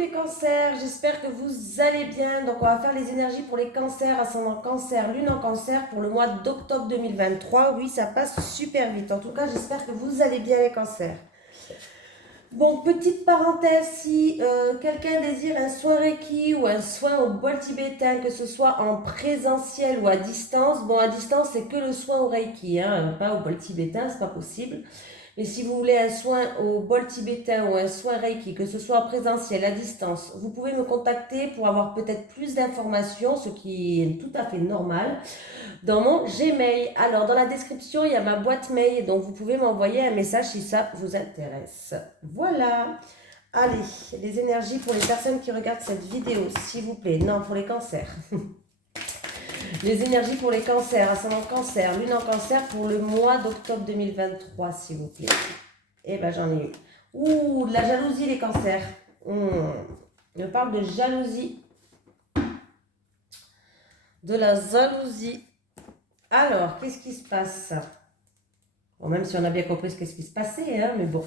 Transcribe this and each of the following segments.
les cancers, j'espère que vous allez bien. Donc on va faire les énergies pour les cancers, ascendant cancer, lune en cancer pour le mois d'octobre 2023. Oui, ça passe super vite. En tout cas, j'espère que vous allez bien les cancers. Bon, petite parenthèse, si quelqu'un désire un soin Reiki ou un soin au bol tibétain, que ce soit en présentiel ou à distance, bon, à distance, c'est que le soin au Reiki, hein, pas au bol tibétain, c'est pas possible. Mais si vous voulez un soin au bol tibétain ou un soin Reiki, que ce soit en présentiel, à distance, vous pouvez me contacter pour avoir peut-être plus d'informations, ce qui est tout à fait normal, dans mon Gmail. Alors, dans la description, il y a ma boîte mail, donc vous pouvez m'envoyer un message si ça vous intéresse. Voilà. Allez, les énergies pour les personnes qui regardent cette vidéo, s'il vous plaît. Non, pour les cancers. Les énergies pour les cancers, ascendant cancer, lune en cancer pour le mois d'octobre 2023, s'il vous plaît. Eh ben, j'en ai eu. Ouh, de la jalousie, les cancers. Je parle de jalousie. De la jalousie. Alors, qu'est-ce qui se passe? Bon, même si on a bien compris ce qui se passait, hein, mais bon.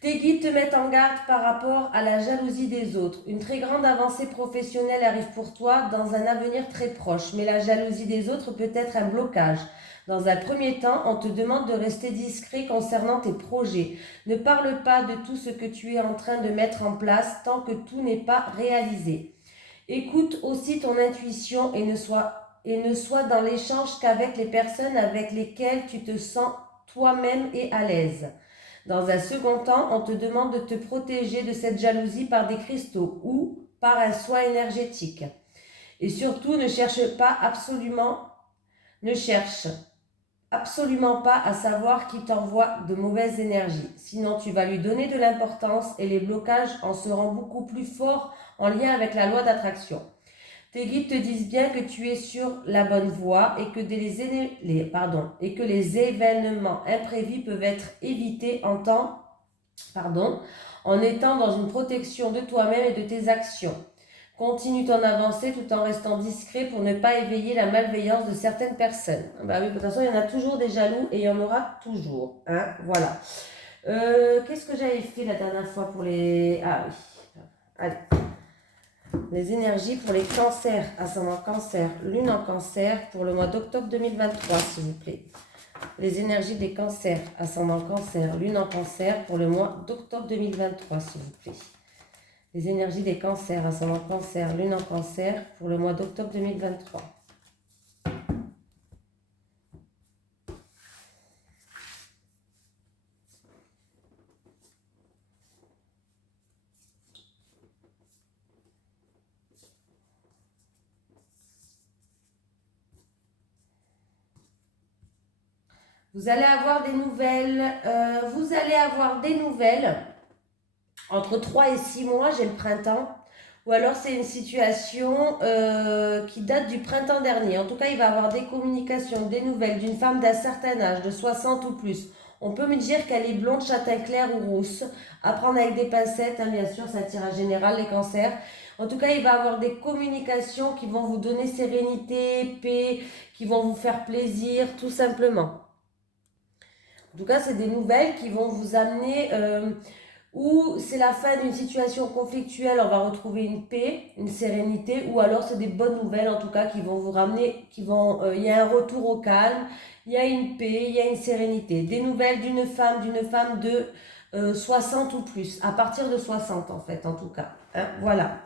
Tes guides te mettent en garde par rapport à la jalousie des autres. Une très grande avancée professionnelle arrive pour toi dans un avenir très proche, mais la jalousie des autres peut être un blocage. Dans un premier temps, on te demande de rester discret concernant tes projets. Ne parle pas de tout ce que tu es en train de mettre en place tant que tout n'est pas réalisé. Écoute aussi ton intuition et ne sois dans l'échange qu'avec les personnes avec lesquelles tu te sens toi-même et à l'aise. Dans un second temps, on te demande de te protéger de cette jalousie par des cristaux ou par un soin énergétique. Et surtout, ne cherche absolument pas à savoir qui t'envoie de mauvaises énergies. Sinon, tu vas lui donner de l'importance et les blocages en seront beaucoup plus forts en lien avec la loi d'attraction. Tes guides te disent bien que tu es sur la bonne voie et que les événements imprévus peuvent être évités en étant dans une protection de toi-même et de tes actions. Continue ton avancée tout en restant discret pour ne pas éveiller la malveillance de certaines personnes. Bah oui, de toute façon, il y en a toujours des jaloux et il y en aura toujours. Hein, voilà. Qu'est-ce que j'avais fait la dernière fois pour les... Ah oui. Allez. Les énergies pour les cancers, ascendant cancer, lune en cancer pour le mois d'octobre 2023, s'il vous plaît. Les énergies des cancers, ascendant cancer, lune en cancer pour le mois d'octobre 2023, s'il vous plaît. Les énergies des cancers, ascendant cancer, lune en cancer pour le mois d'octobre 2023. Vous allez avoir des nouvelles. Entre 3 et 6 mois, j'ai le printemps. Ou alors c'est une situation qui date du printemps dernier. En tout cas, il va y avoir des communications, des nouvelles d'une femme d'un certain âge, de 60 ou plus. On peut me dire qu'elle est blonde, châtain clair ou rousse. À prendre avec des pincettes, hein, bien sûr, c'est un tirage général, les cancers. En tout cas, il va y avoir des communications qui vont vous donner sérénité, paix, qui vont vous faire plaisir, tout simplement. En tout cas, c'est des nouvelles qui vont vous amener... ou c'est la fin d'une situation conflictuelle, on va retrouver une paix, une sérénité, ou alors c'est des bonnes nouvelles en tout cas qui vont vous ramener, il y a un retour au calme, il y a une paix, il y a une sérénité. Des nouvelles d'une femme de 60 ou plus, à partir de 60 en fait, en tout cas. Hein, voilà.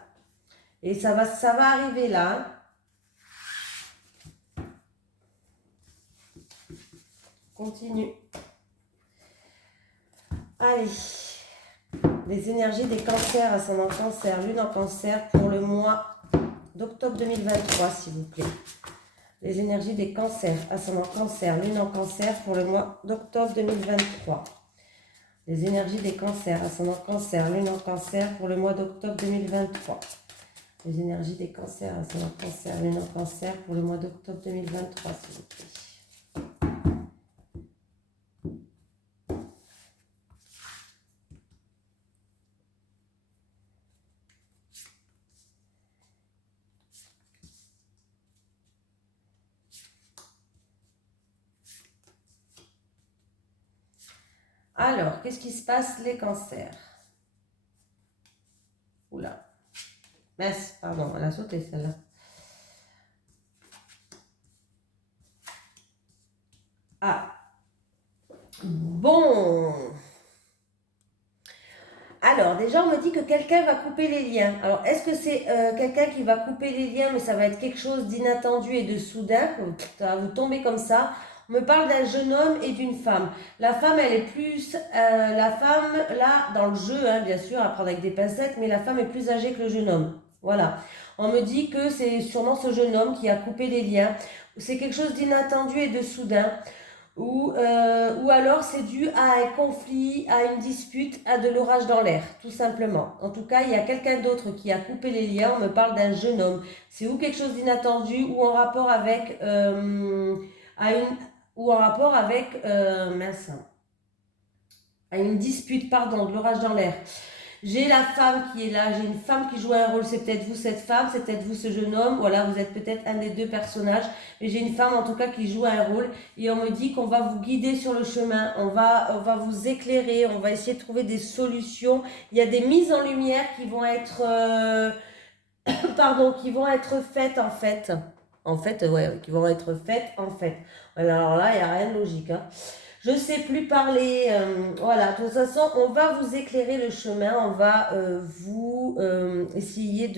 Et ça va arriver là. Hein. Continue. Allez. Les énergies des cancers, ascendant cancer, lune en cancer pour le mois d'octobre 2023, s'il vous plaît. Les énergies des cancers, ascendant cancer, lune en cancer pour le mois d'octobre 2023. Les énergies des cancers, ascendant cancer, lune en cancer pour le mois d'octobre 2023. Les énergies des cancers, ascendant cancer, lune en cancer pour le mois d'octobre 2023, s'il vous plaît. Alors, qu'est-ce qui se passe les cancers? Oula. Mince, pardon, elle a sauté celle-là. Ah. Bon. Alors, déjà, on me dit que quelqu'un va couper les liens. Alors, est-ce que c'est quelqu'un qui va couper les liens, mais ça va être quelque chose d'inattendu et de soudain, ça va vous tomber comme ça. On me parle d'un jeune homme et d'une femme. La femme, elle est plus... la femme, là, dans le jeu, hein, bien sûr, à prendre avec des pincettes, mais la femme est plus âgée que le jeune homme. Voilà. On me dit que c'est sûrement ce jeune homme qui a coupé les liens. C'est quelque chose d'inattendu et de soudain. Ou alors c'est dû à un conflit, à une dispute, à de l'orage dans l'air, tout simplement. En tout cas, il y a quelqu'un d'autre qui a coupé les liens, on me parle d'un jeune homme. C'est ou quelque chose d'inattendu, ou en rapport avec, ou en rapport avec, mince, à une dispute, pardon, de l'orage dans l'air. J'ai la femme qui est là, j'ai une femme qui joue un rôle, c'est peut-être vous cette femme, c'est peut-être vous ce jeune homme, voilà, vous êtes peut-être un des deux personnages, mais j'ai une femme en tout cas qui joue un rôle et on me dit qu'on va vous guider sur le chemin, on va vous éclairer, on va essayer de trouver des solutions, il y a des mises en lumière qui vont être, pardon, qui vont être faites qui vont être faites en fait. Alors là, il n'y a rien de logique, hein. Je ne sais plus parler. Voilà, de toute façon, on va vous éclairer le chemin. On va vous essayer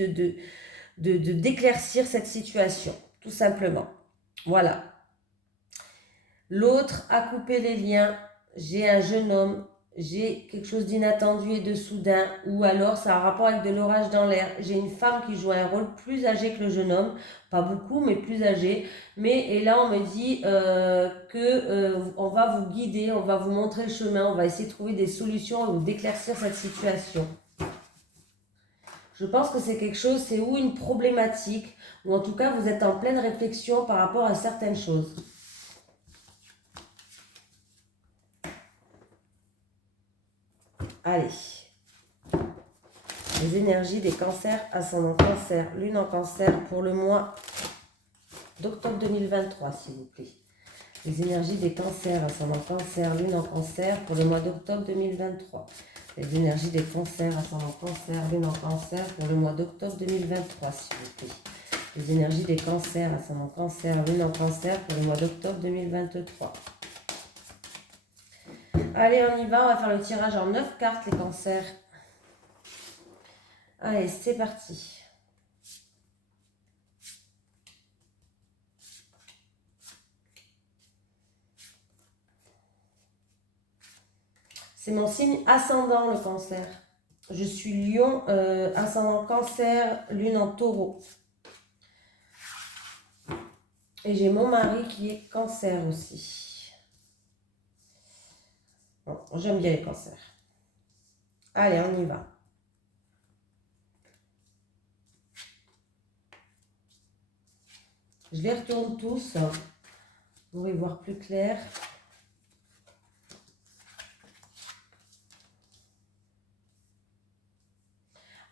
d'éclaircir cette situation, tout simplement. Voilà. L'autre a coupé les liens. J'ai un jeune homme. J'ai quelque chose d'inattendu et de soudain. Ou alors, ça a un rapport avec de l'orage dans l'air. J'ai une femme qui joue un rôle plus âgé que le jeune homme. Pas beaucoup, mais plus âgé. Et là, on me dit on va vous guider, on va vous montrer le chemin, on va essayer de trouver des solutions ou d'éclaircir cette situation. Je pense que c'est quelque chose, c'est ou une problématique, ou en tout cas, vous êtes en pleine réflexion par rapport à certaines choses. Allez. Les énergies des cancers, ascendant cancer, lune en cancer pour le mois d'octobre 2023, s'il vous plaît. Les énergies des cancers, ascendant cancer, lune en cancer pour le mois d'octobre 2023. Les énergies des cancers, ascendant cancer, lune en cancer pour le mois d'octobre 2023, s'il vous plaît. Les énergies des cancers, ascendant cancer, lune en cancer pour le mois d'octobre 2023. Allez, on y va, on va faire le tirage en 9 cartes, les cancers. Allez, c'est parti. C'est mon signe ascendant, le cancer. Je suis lion, ascendant cancer, lune en taureau. Et j'ai mon mari qui est cancer aussi. Bon, j'aime bien les cancers. Allez, on y va. Je les retourne tous pour y voir plus clair.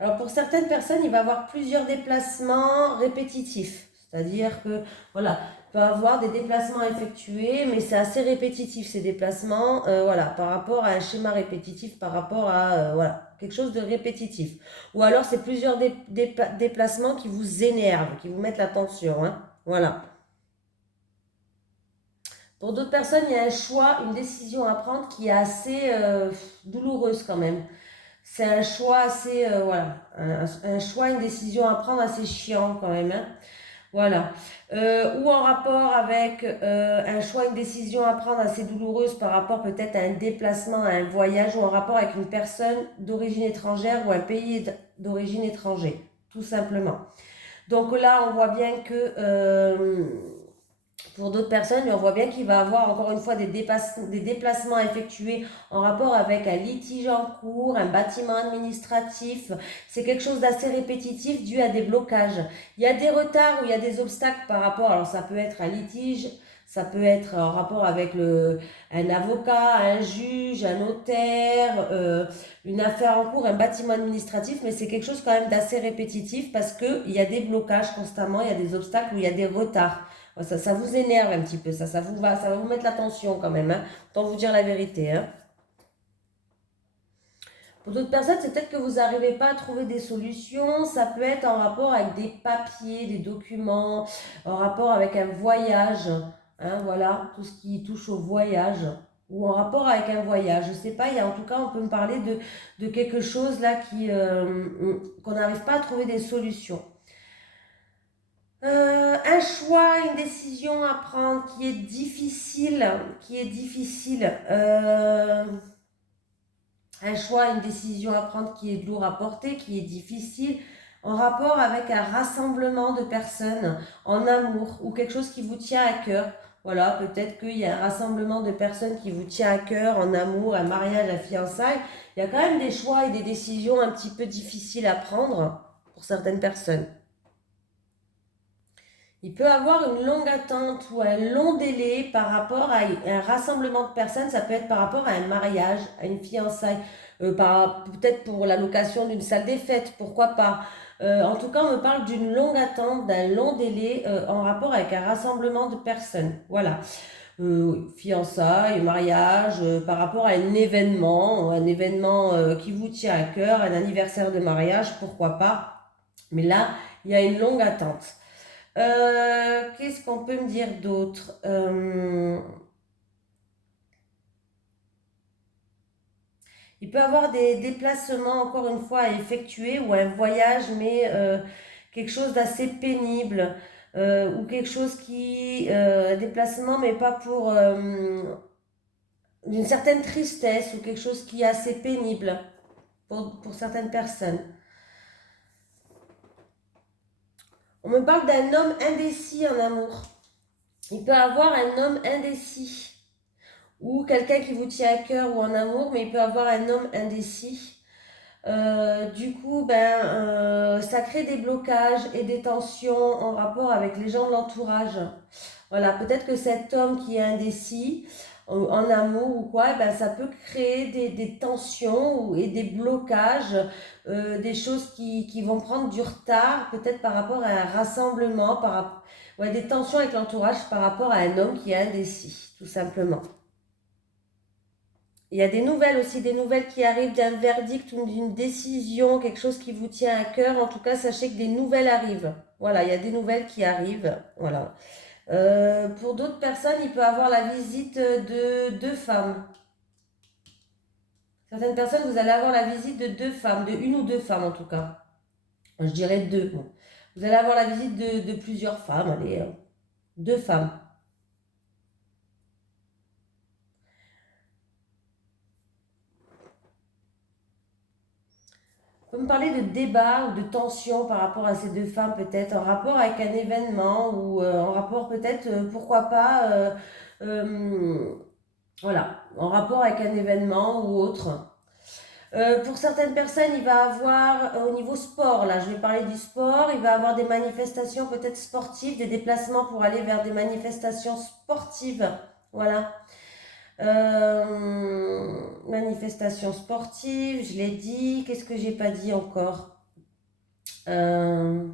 Alors pour certaines personnes, il va y avoir plusieurs déplacements répétitifs. C'est-à-dire que, voilà, il peut y avoir des déplacements effectués, mais c'est assez répétitif ces déplacements, voilà, par rapport à un schéma répétitif, par rapport à, voilà, quelque chose de répétitif. Ou alors c'est plusieurs déplacements qui vous énervent, qui vous mettent la tension, hein, voilà. Pour d'autres personnes, il y a un choix, une décision à prendre qui est assez douloureuse quand même. C'est un choix assez, voilà, un choix, une décision à prendre assez chiant quand même, hein. Voilà. Ou en rapport avec un choix, une décision à prendre assez douloureuse par rapport peut-être à un déplacement, à un voyage, ou en rapport avec une personne d'origine étrangère ou un pays d'origine étrangère, tout simplement. Donc là, on voit bien que pour d'autres personnes, on voit bien qu'il va avoir encore une fois des déplacements effectués en rapport avec un litige en cours, un bâtiment administratif. C'est quelque chose d'assez répétitif dû à des blocages. Il y a des retards ou il y a des obstacles par rapport, alors ça peut être un litige, ça peut être en rapport avec un avocat, un juge, un notaire, une affaire en cours, un bâtiment administratif, mais c'est quelque chose quand même d'assez répétitif parce qu'il y a des blocages constamment, il y a des obstacles ou il y a des retards. Ça vous énerve un petit peu, ça va vous mettre la tension quand même, hein. Autant vous dire la vérité, hein. Pour d'autres personnes, c'est peut-être que vous n'arrivez pas à trouver des solutions. Ça peut être en rapport avec des papiers, des documents, en rapport avec un voyage. Hein, voilà, tout ce qui touche au voyage. Ou en rapport avec un voyage. Je ne sais pas, en tout cas, on peut me parler de quelque chose là qu'on n'arrive pas à trouver des solutions. Un choix, une décision à prendre qui est difficile, un choix, une décision à prendre qui est lourd à porter, qui est difficile, en rapport avec un rassemblement de personnes en amour ou quelque chose qui vous tient à cœur. Voilà, peut-être qu'il y a un rassemblement de personnes qui vous tient à cœur, en amour, un mariage, un fiançailles. Il y a quand même des choix et des décisions un petit peu difficiles à prendre pour certaines personnes. Il peut avoir une longue attente ou un long délai par rapport à un rassemblement de personnes. Ça peut être par rapport à un mariage, à une fiançaille, peut-être pour la location d'une salle des fêtes, pourquoi pas. En tout cas, on me parle d'une longue attente, d'un long délai en rapport avec un rassemblement de personnes. Voilà. Fiançailles, mariage, par rapport à un événement qui vous tient à cœur, un anniversaire de mariage, pourquoi pas. Mais là, il y a une longue attente. Qu'est-ce qu'on peut me dire d'autre? Il peut y avoir des déplacements, encore une fois, à effectuer ou un voyage, mais quelque chose d'assez pénible ou quelque chose déplacement, mais pas pour une certaine tristesse ou quelque chose qui est assez pénible pour certaines personnes. On me parle d'un homme indécis en amour. Il peut y avoir un homme indécis ou quelqu'un qui vous tient à cœur ou en amour, mais il peut y avoir un homme indécis. Du coup, ça crée des blocages et des tensions en rapport avec les gens de l'entourage. Voilà, peut-être que cet homme qui est indécis, en amour ou quoi, ça peut créer des tensions et des blocages, des choses qui vont prendre du retard, peut-être par rapport à un rassemblement, des tensions avec l'entourage par rapport à un homme qui est indécis, tout simplement. Il y a des nouvelles aussi, des nouvelles qui arrivent d'un verdict ou d'une décision, quelque chose qui vous tient à cœur. En tout cas, sachez que des nouvelles arrivent. Voilà, il y a des nouvelles qui arrivent. Voilà. Pour d'autres personnes, il peut y avoir la visite de deux femmes. Certaines personnes, vous allez avoir la visite de deux femmes, de une ou deux femmes en tout cas. Je dirais deux. Bon. Vous allez avoir la visite de plusieurs femmes, allez, deux femmes. On peut me parler de débat ou de tension par rapport à ces deux femmes, peut-être en rapport avec un événement ou en rapport peut-être, pourquoi pas, voilà, en rapport avec un événement ou autre. Pour certaines personnes, il va avoir au niveau sport, là je vais parler du sport, il va avoir des manifestations peut-être sportives, des déplacements pour aller vers des manifestations sportives, voilà. Manifestations sportives, je l'ai dit, qu'est-ce que j'ai pas dit encore? Je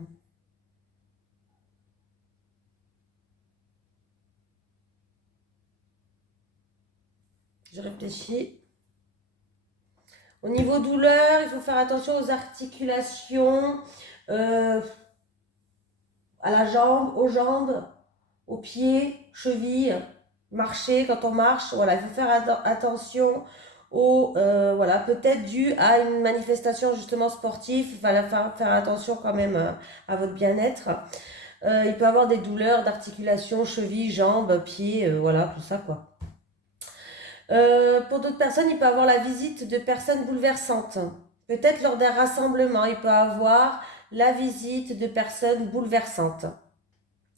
réfléchis. Au niveau douleur, il faut faire attention aux articulations, à la jambe, aux jambes, aux pieds, chevilles, marcher quand on marche. Voilà, il faut faire attention voilà, peut-être dû à une manifestation justement sportive. Il va faire attention quand même à votre bien-être. Il peut y avoir des douleurs d'articulation, chevilles, jambes, pieds, voilà, tout ça quoi. Pour d'autres personnes, il peut y avoir la visite de personnes bouleversantes. Peut-être lors d'un rassemblement, il peut y avoir la visite de personnes bouleversantes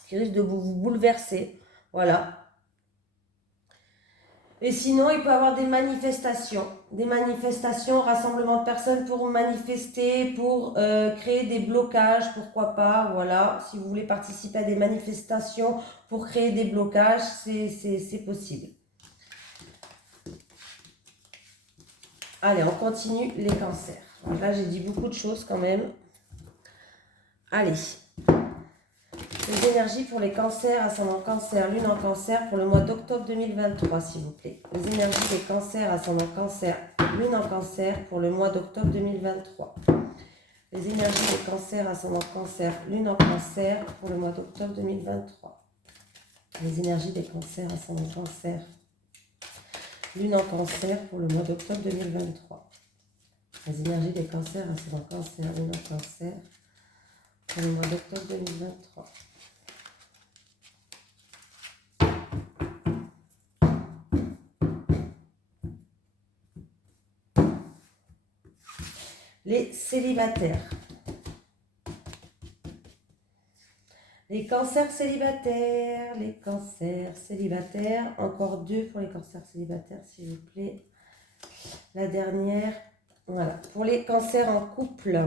qui risquent de vous bouleverser. Voilà. Et sinon, il peut y avoir des manifestations, rassemblements de personnes pour manifester, pour créer des blocages, pourquoi pas, voilà. Si vous voulez participer à des manifestations pour créer des blocages, c'est possible. Allez, on continue les cancers. Donc là, j'ai dit beaucoup de choses quand même. Allez. Les énergies pour les cancers, ascendant cancer, lune en cancer pour le mois d'octobre 2023, s'il vous plaît. Les énergies des cancers, ascendant cancer, lune en cancer pour le mois d'octobre 2023. Les énergies des cancers, ascendant cancer, lune en cancer pour le mois d'octobre 2023. Les énergies des cancers, ascendant cancer, lune en cancer pour le mois d'octobre 2023. Les énergies des cancers, ascendant cancer, lune en cancer pour le mois d'octobre 2023. Les célibataires. Les cancers célibataires, les cancers célibataires. Encore 2 pour les cancers célibataires, s'il vous plaît. La dernière, voilà. Pour les cancers en couple.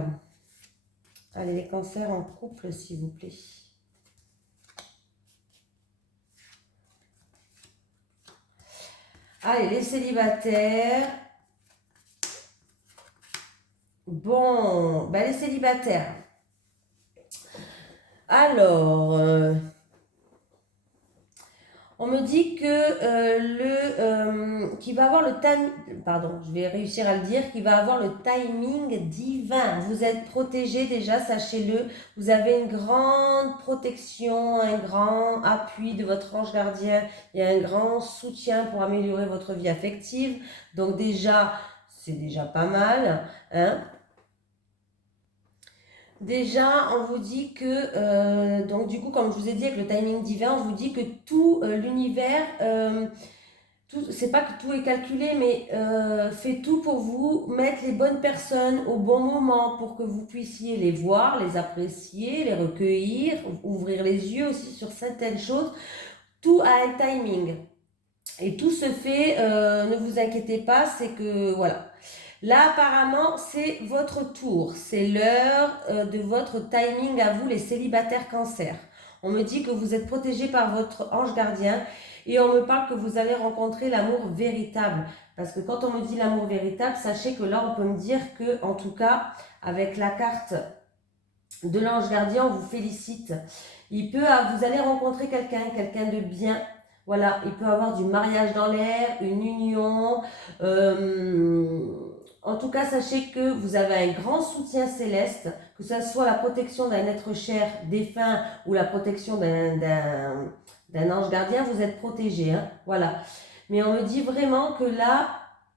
Allez, les cancers en couple, s'il vous plaît. Allez, les célibataires. Bon, ben les célibataires. Alors, on me dit que qu'il va avoir le timing, pardon, je vais réussir à le dire, qu'il va avoir le timing divin. Vous êtes protégé déjà, sachez-le. Vous avez une grande protection, un grand appui de votre ange gardien et un grand soutien pour améliorer votre vie affective. Donc déjà, c'est déjà pas mal, hein. Déjà, on vous dit que, donc du coup, comme je vous ai dit avec le timing divin, on vous dit que tout l'univers, c'est pas que tout est calculé, mais fait tout pour vous mettre les bonnes personnes au bon moment pour que vous puissiez les voir, les apprécier, les recueillir, ouvrir les yeux aussi sur certaines choses. Tout a un timing. Et tout se fait, ne vous inquiétez pas, c'est que, voilà. Là, apparemment, c'est votre tour. C'est l'heure de votre timing à vous, les célibataires cancer. On me dit que vous êtes protégés par votre ange gardien et on me parle que vous allez rencontrer l'amour véritable. Parce que quand on me dit l'amour véritable, sachez que là, on peut me dire que, en tout cas, avec la carte de l'ange gardien, on vous félicite. Vous allez rencontrer quelqu'un de bien. Voilà, il peut avoir du mariage dans l'air, une union. En tout cas, sachez que vous avez un grand soutien céleste, que ce soit la protection d'un être cher défunt ou la protection d'un ange gardien, vous êtes protégé. Hein, voilà. Mais on me dit vraiment que là,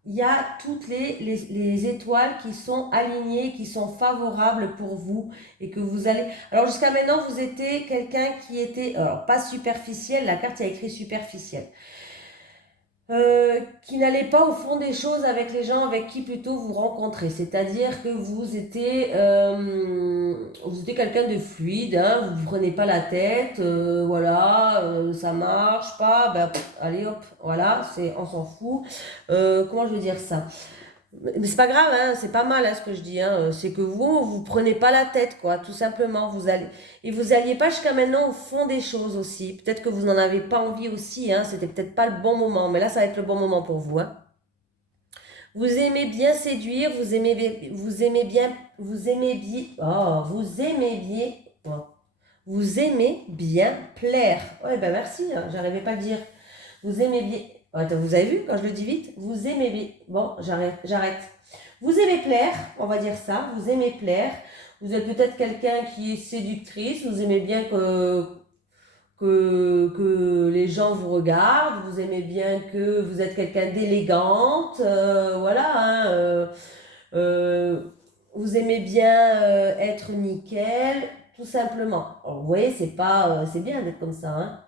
il y a toutes les étoiles qui sont alignées, qui sont favorables pour vous et que vous allez... Alors jusqu'à maintenant, vous étiez quelqu'un qui était, alors pas superficiel, la carte il y a écrit superficiel. Qui n'allait pas au fond des choses avec les gens avec qui plutôt vous rencontrez. C'est-à-dire que vous étiez quelqu'un de fluide, hein, vous ne prenez pas la tête, voilà, ça marche pas, ben, allez hop, voilà, on s'en fout. Comment je veux dire ça? Mais c'est pas grave, hein, c'est pas mal hein, ce que je dis. Hein, c'est que vous prenez pas la tête, quoi, tout simplement. Vous alliez pas jusqu'à maintenant au fond des choses aussi. Peut-être que vous n'en avez pas envie aussi. Hein, c'était peut-être pas le bon moment, mais là, ça va être le bon moment pour vous. Hein. Vous aimez bien séduire, vous aimez bien, oh, vous aimez bien, oh, vous aimez bien plaire. Ouais, ben merci, hein, j'arrivais pas à le dire. Vous aimez bien. Attends, vous avez vu quand je le dis vite? Vous aimez bien. Bon, j'arrête. Vous aimez plaire, on va dire ça. Vous aimez plaire. Vous êtes peut-être quelqu'un qui est séductrice. Vous aimez bien que les gens vous regardent. Vous aimez bien que vous êtes quelqu'un d'élégante. Voilà. Hein, vous aimez bien être nickel, tout simplement. Alors, vous voyez, c'est bien d'être comme ça. Hein.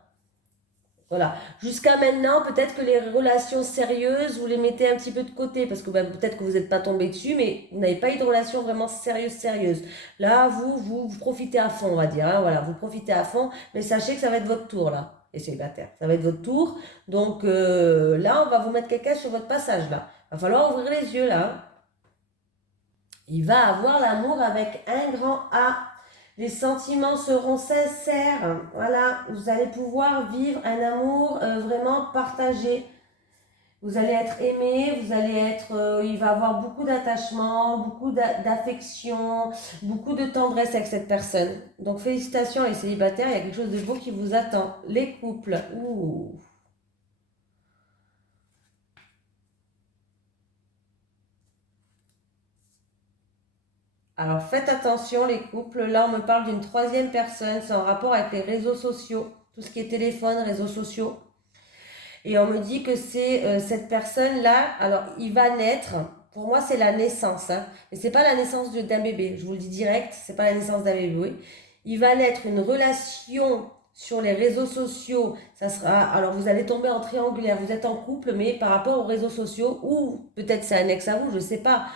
Voilà. Jusqu'à maintenant, peut-être que les relations sérieuses, vous les mettez un petit peu de côté parce que peut-être que vous n'êtes pas tombé dessus, mais vous n'avez pas eu de relation vraiment sérieuse. Là, vous profitez à fond, on va dire. Hein, voilà, vous profitez à fond, mais sachez que ça va être votre tour, là, les célibataires. Ça va être votre tour. Donc là, on va vous mettre quelqu'un sur votre passage, là. Il va falloir ouvrir les yeux, là. Hein. Il va avoir l'amour avec un grand A. Les sentiments seront sincères. Voilà, vous allez pouvoir vivre un amour vraiment partagé. Vous allez être aimé, vous allez être, il va avoir beaucoup d'attachement, beaucoup d'affection, beaucoup de tendresse avec cette personne. Donc félicitations les célibataires, il y a quelque chose de beau qui vous attend. Les couples, ouh. Alors faites attention les couples, là on me parle d'une troisième personne, c'est en rapport avec les réseaux sociaux, tout ce qui est téléphone, réseaux sociaux. Et on me dit que c'est cette personne-là, alors il va naître, pour moi c'est la naissance, hein, mais c'est pas la naissance d'un bébé, je vous le dis direct, c'est pas la naissance d'un bébé, oui. Il va naître une relation sur les réseaux sociaux, ça sera, alors vous allez tomber en triangulaire, vous êtes en couple, mais par rapport aux réseaux sociaux, ou peut-être c'est un ex à vous, je sais pas,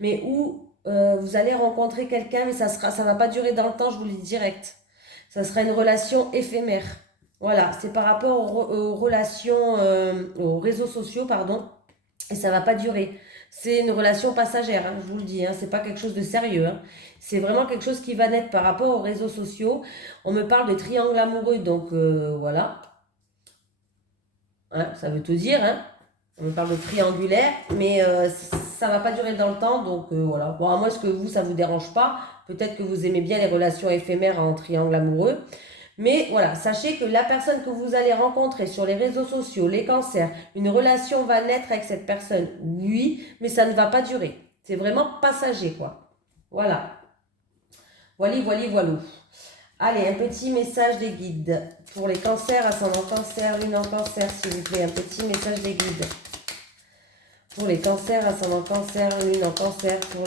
mais où vous allez rencontrer quelqu'un, mais ça va pas durer dans le temps, je vous le dis direct. Ça sera une relation éphémère. Voilà, c'est par rapport aux relations, aux réseaux sociaux, pardon, et ça va pas durer. C'est une relation passagère, hein, je vous le dis, hein, c'est pas quelque chose de sérieux, hein. C'est vraiment quelque chose qui va naître par rapport aux réseaux sociaux. On me parle de triangle amoureux, donc voilà, hein, ça veut tout dire, hein. On me parle de triangulaire, mais ça va pas durer dans le temps, donc voilà. Bon, à moins que vous, ça vous dérange pas. Peut-être que vous aimez bien les relations éphémères en triangle amoureux. Mais voilà, sachez que la personne que vous allez rencontrer sur les réseaux sociaux, les cancers, une relation va naître avec cette personne, oui, mais ça ne va pas durer. C'est vraiment passager, quoi. Voilà. Voilà, voilà, voilà. Allez, un petit message des guides pour les cancers, ascendant cancer, lune en cancer, s'il vous plaît. Un petit message des guides pour les cancers, ascendant cancer, lune en cancer, pour...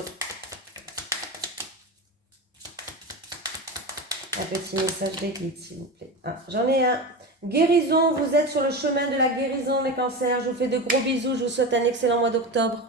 Un petit message des guides, s'il vous plaît. Ah, j'en ai un. Guérison, vous êtes sur le chemin de la guérison, les cancers. Je vous fais de gros bisous. Je vous souhaite un excellent mois d'octobre.